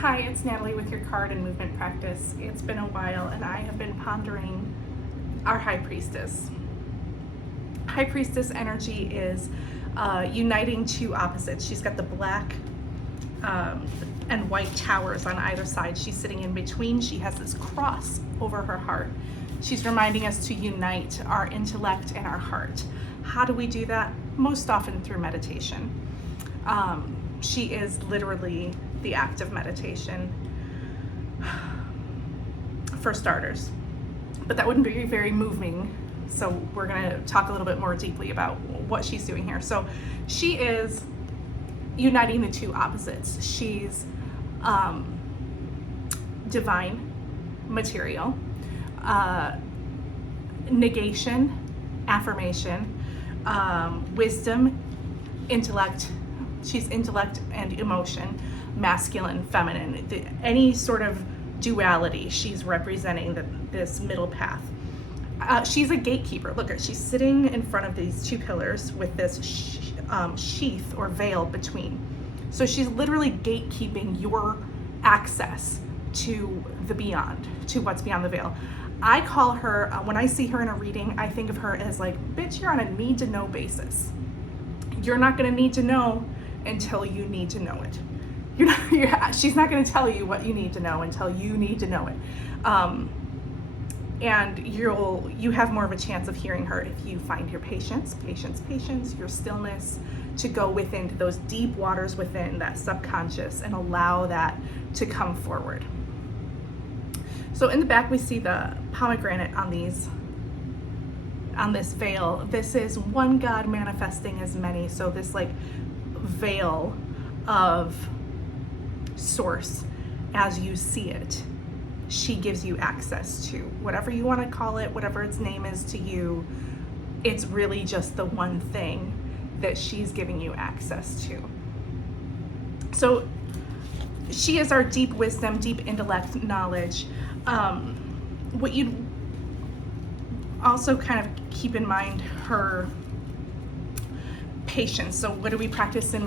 Hi, it's Natalie with your card and movement practice. It's been a while and I have been pondering our High Priestess. High Priestess energy is uniting two opposites. She's got the black and white towers on either side. She's sitting in between. She has this cross over her heart. She's reminding us to unite our intellect and our heart. How do we do that? Most often through meditation. She is literally the act of meditation for starters, but that wouldn't be very moving. So we're going to talk a little bit more deeply about what she's doing here. So she is uniting the two opposites. She's divine, material, negation, affirmation, wisdom, intellect. She's intellect and emotion, masculine, feminine, any sort of duality. She's representing this middle path. She's a gatekeeper. Look, she's sitting in front of these two pillars with this sheath or veil between. So she's literally gatekeeping your access to the beyond, to what's beyond the veil. I call her, when I see her in a reading, I think of her as like, bitch, you're on a need to know basis. You're not gonna need to know until you need to know it. She's not going to tell you what you need to know until you need to know it. And you have more of a chance of hearing her if you find your patience, your stillness to go within those deep waters within that subconscious and allow that to come forward. So in the back, we see the pomegranate on this veil. This is one God manifesting as many. So this like veil of source, as you see it, she gives you access to whatever you want to call it, whatever its name is to you. It's really just the one thing that she's giving you access to. So she is our deep wisdom, deep intellect, knowledge. What you also kind of keep in mind, her patience. So what do we practice in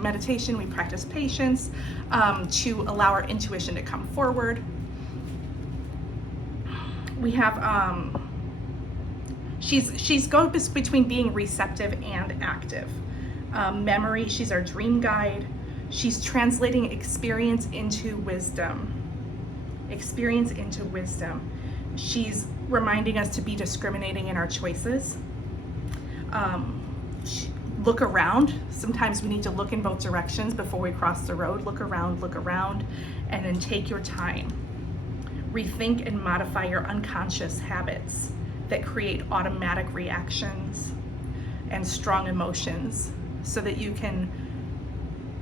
meditation? We practice patience to allow our intuition to come forward. We have she's goes between being receptive and active. Memory, she's our dream guide. She's translating experience into wisdom. She's reminding us to be discriminating in our choices. Look around. Sometimes we need to look in both directions before we cross the road. Look around, and then take your time. Rethink and modify your unconscious habits that create automatic reactions and strong emotions so that you can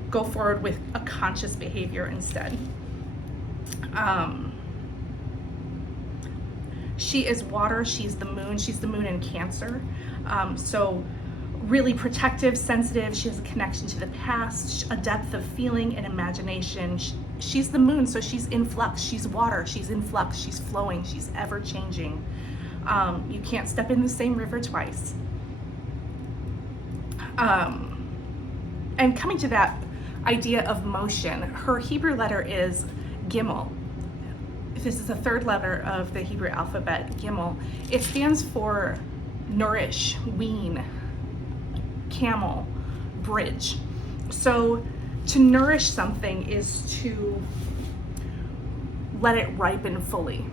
go forward with a conscious behavior instead. She is water. She's the moon in Cancer. So really protective, sensitive. She has a connection to the past, a depth of feeling and imagination. She's the moon, so she's in flux. She's water. She's in flux. She's flowing. She's ever changing. You can't step in the same river twice. And coming to that idea of motion, her Hebrew letter is Gimel. This is the third letter of the Hebrew alphabet, Gimel. It stands for nourish, wean, camel, bridge. So to nourish something is to let it ripen fully,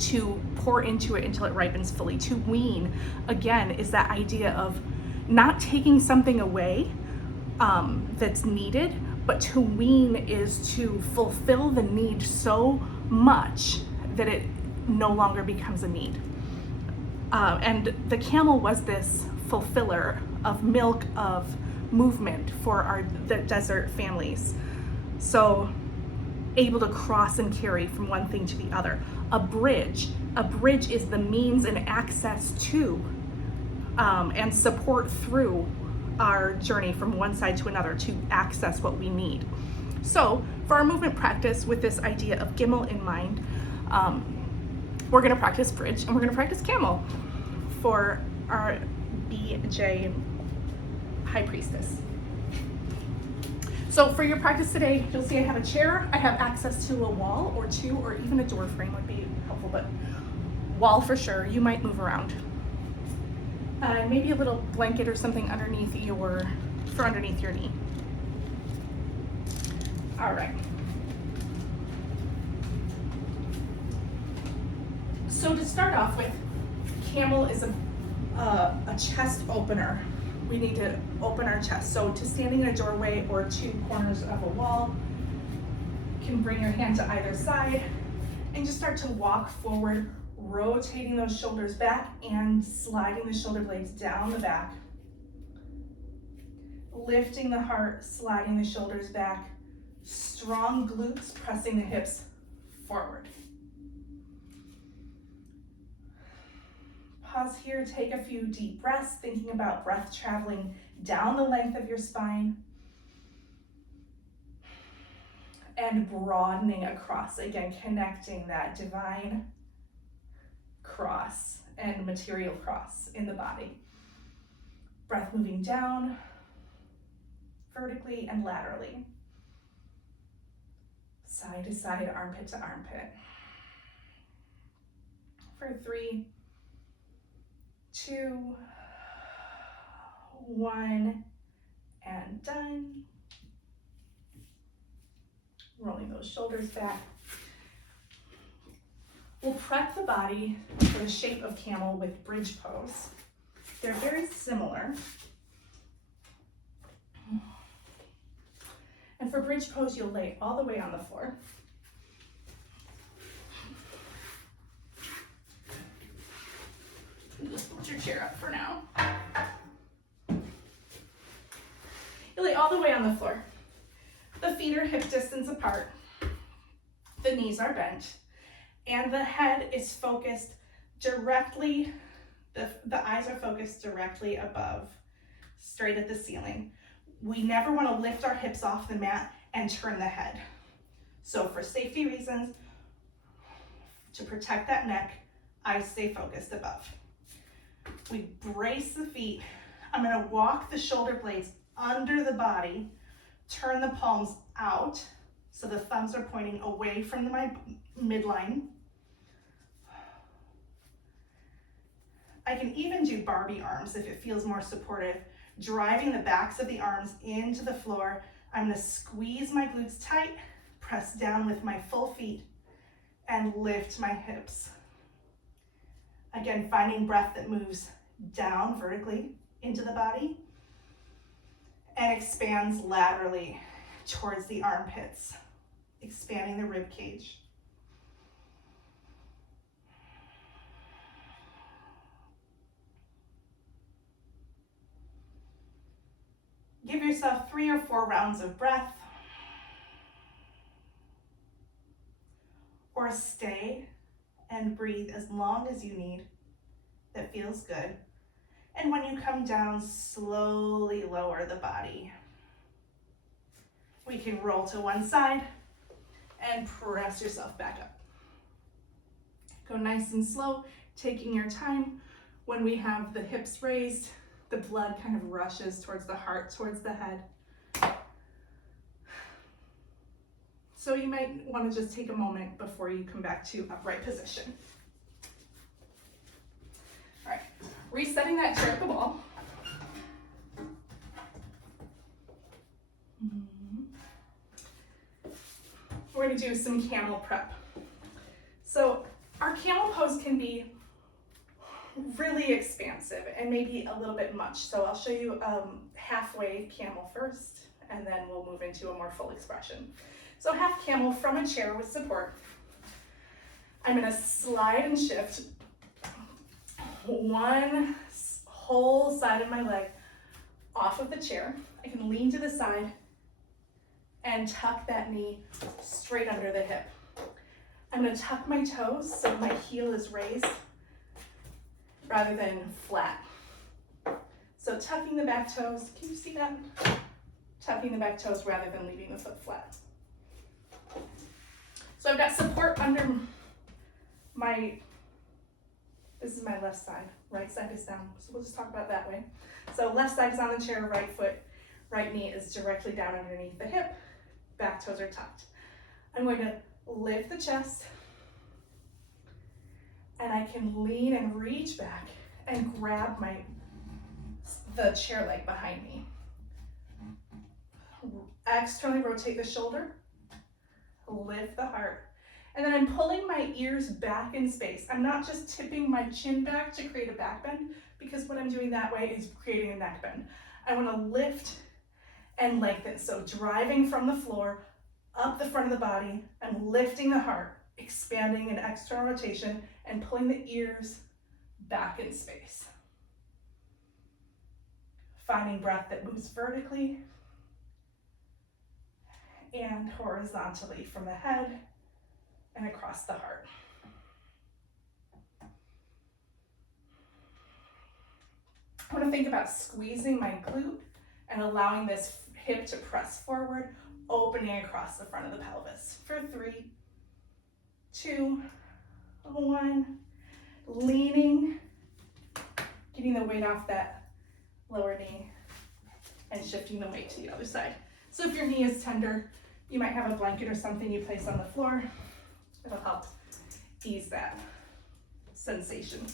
to pour into it until it ripens fully. To wean, again, is that idea of not taking something away that's needed, but to wean is to fulfill the need so much that it no longer becomes a need. And the camel was this fulfiller of milk, of movement for the desert families. So able to cross and carry from one thing to the other. A bridge is the means and access to and support through our journey from one side to another to access what we need. So for our movement practice with this idea of Gimel in mind, we're going to practice bridge and we're going to practice camel for our BJ High Priestess. So for your practice today, you'll see I have a chair, I have access to a wall or two, or even a door frame would be helpful, but wall for sure. You might move around. Maybe a little blanket or something underneath your knee. All right. So to start off with, camel is a chest opener. We need to open our chest. So to standing in a doorway or two corners of a wall, you can bring your hand to either side and just start to walk forward, rotating those shoulders back and sliding the shoulder blades down the back. Lifting the heart, sliding the shoulders back. Strong glutes, pressing the hips forward. Pause here, take a few deep breaths, thinking about breath traveling down the length of your spine and broadening across. Again, connecting that divine cross and material cross in the body. Breath moving down vertically and laterally. Side to side, armpit to armpit. For 3, 2, 1, and done. Rolling those shoulders back. We'll prep the body for the shape of camel with bridge pose. They're very similar. And for bridge pose, you'll lay all the way on the floor. Just put your chair up for now. You lay all the way on the floor. The feet are hip distance apart. The knees are bent. And the head is focused directly, the eyes are focused directly above, straight at the ceiling. We never want to lift our hips off the mat and turn the head. So for safety reasons, to protect that neck, eyes stay focused above. We brace the feet. I'm going to walk the shoulder blades under the body, turn the palms out so the thumbs are pointing away from my midline. I can even do Barbie arms if it feels more supportive, driving the backs of the arms into the floor. I'm going to squeeze my glutes tight, press down with my full feet, and lift my hips. Again, finding breath that moves down vertically into the body and expands laterally towards the armpits, expanding the rib cage. Give yourself 3 or 4 rounds of breath, or stay and breathe as long as you need. That feels good. And when you come down, slowly lower the body. We can roll to one side and press yourself back up. Go nice and slow, taking your time. When we have the hips raised, the blood kind of rushes towards the heart, towards the head. So you might want to just take a moment before you come back to upright position. All right, resetting that chair at the wall. We're going to do some camel prep. So our camel pose can be really expansive and maybe a little bit much. So I'll show you halfway camel first, and then we'll move into a more full expression. So half camel from a chair with support. I'm going to slide and shift one whole side of my leg off of the chair. I can lean to the side and tuck that knee straight under the hip. I'm going to tuck my toes so my heel is raised rather than flat. So tucking the back toes, can you see that? Tucking the back toes rather than leaving the foot flat. So I've got support under this is my left side, right side is down. So we'll just talk about that way. So left side is on the chair, right foot Right knee is directly down underneath the hip, back toes are tucked. I'm going to lift the chest, and I can lean and reach back and grab the chair leg behind me. Externally rotate the shoulder, lift the heart, and then I'm pulling my ears back in space. I'm not just tipping my chin back to create a back bend, because what I'm doing that way is creating a neck bend. I want to lift and lengthen. So driving from the floor up the front of the body, I'm lifting the heart, expanding an external rotation, and pulling the ears back in space. Finding breath that moves vertically and horizontally from the head and across the heart. I want to think about squeezing my glute and allowing this hip to press forward, opening across the front of the pelvis. For 3, 2, 1. Leaning, getting the weight off that lower knee and shifting the weight to the other side. So if your knee is tender, you might have a blanket or something you place on the floor. It'll help ease that sensation.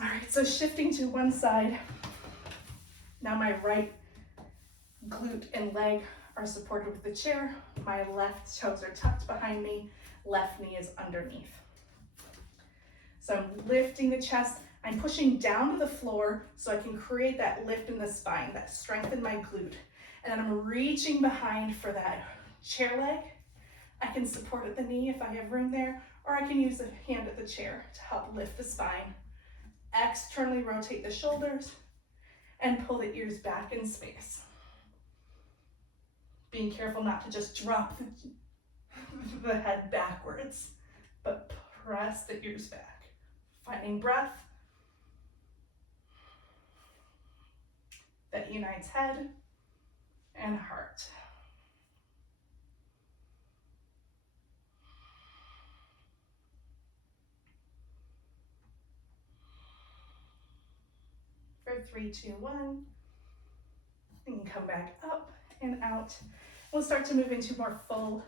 All right, so shifting to one side. Now my right glute and leg are supported with the chair. My left toes are tucked behind me. Left knee is underneath. So I'm lifting the chest. I'm pushing down to the floor so I can create that lift in the spine, that strengthen my glute. And then I'm reaching behind for that chair leg. I can support at the knee if I have room there, or I can use a hand at the chair to help lift the spine. Externally rotate the shoulders and pull the ears back in space. Being careful not to just drop the head backwards, but press the ears back. Finding breath that unites head and heart. For 3, 2, 1. You can come back up and out. We'll start to move into more full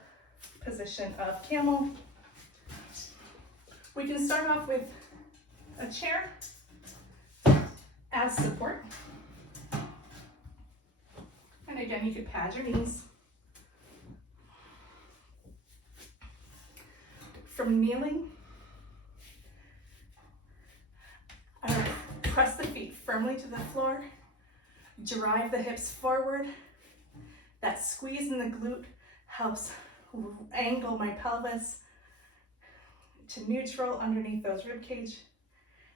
position of camel. We can start off with a chair as support. And again, you could pad your knees. From kneeling, press the feet firmly to the floor, drive the hips forward. That squeeze in the glute helps angle my pelvis to neutral underneath those rib cage.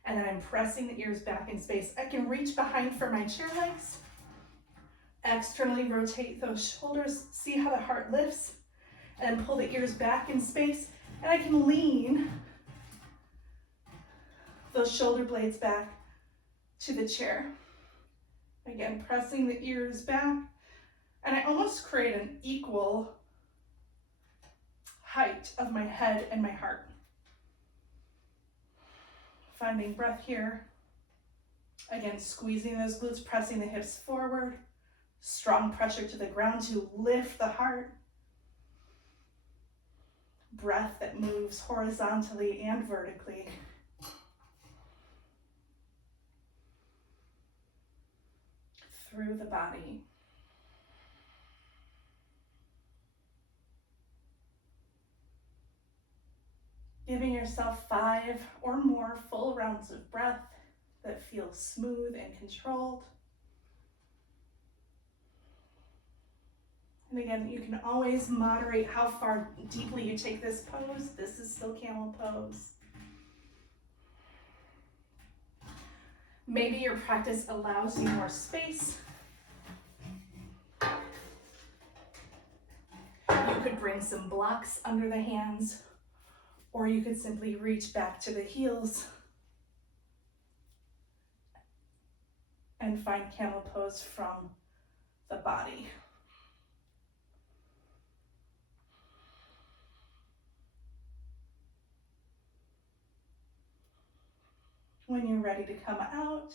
And then I'm pressing the ears back in space. I can reach behind for my chair legs. Externally rotate those shoulders. See how the heart lifts. And pull the ears back in space. And I can lean those shoulder blades back to the chair. Again, pressing the ears back. And I almost create an equal height of my head and my heart. Finding breath here. Again, squeezing those glutes, pressing the hips forward. Strong pressure to the ground to lift the heart. Breath that moves horizontally and vertically. Through the body. Giving yourself 5 or more full rounds of breath that feel smooth and controlled. And again, you can always moderate how far deeply you take this pose. This is still camel pose. Maybe your practice allows you more space. You could bring some blocks under the hands, or you could simply reach back to the heels and find camel pose from the body. When you're ready to come out,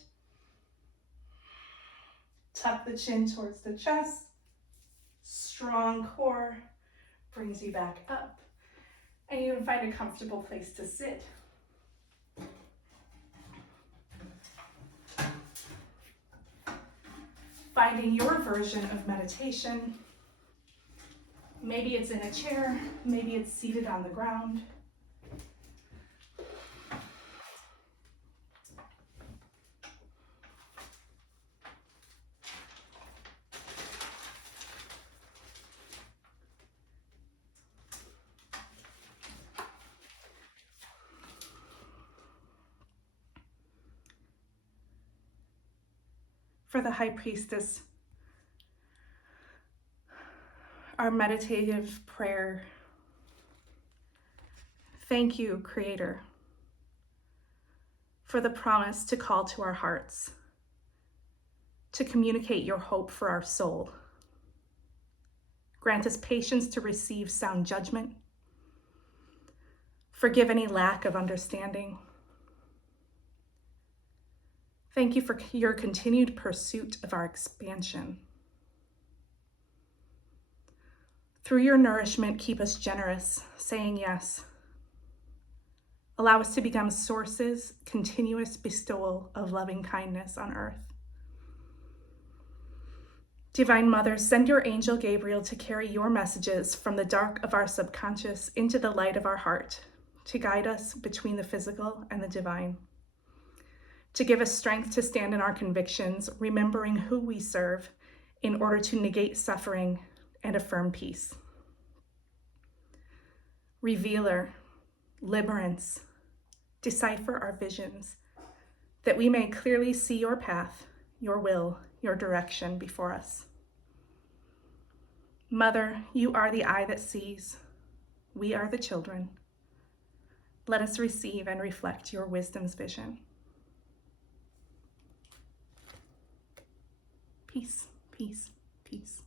Tuck the chin towards the chest. Strong core brings you back up. And you can find a comfortable place to sit. Finding your version of meditation. Maybe it's in a chair, maybe it's seated on the ground. For the High Priestess, our meditative prayer. Thank you, Creator, for the promise to call to our hearts, to communicate your hope for our soul. Grant us patience to receive sound judgment. Forgive any lack of understanding. Thank you for your continued pursuit of our expansion. Through your nourishment, keep us generous, saying yes. Allow us to become sources, continuous bestowal of loving kindness on earth. Divine Mother, send your angel Gabriel to carry your messages from the dark of our subconscious into the light of our heart, to guide us between the physical and the divine, to give us strength to stand in our convictions, remembering who we serve in order to negate suffering and affirm peace. Revealer, liberance, decipher our visions, that we may clearly see your path, your will, your direction before us. Mother, you are the eye that sees. We are the children. Let us receive and reflect your wisdom's vision. Peace, peace, peace.